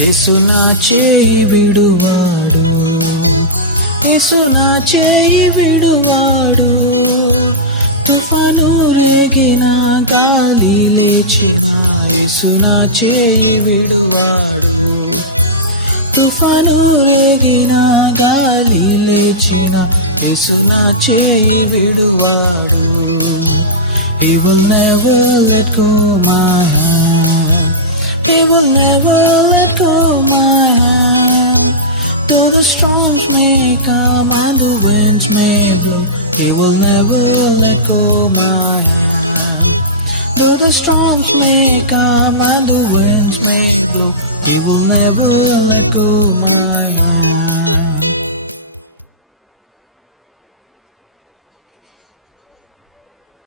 యేసు నా చేయి విడువాడు, యేసు నా చేయి విడువాడు. తుఫాను రేగిన గాలి లేచిన యేసు నా చేయి విడువాడు. తుఫాను రేగిన గాలి లేచిన యేసు నా చేయి విడువాడు. He will never let go my hand. He will never let go my hand. Though the storms may come and the winds may blow, He will never let go my hand. Though the storms may come and the winds may blow, He will never let go my hand.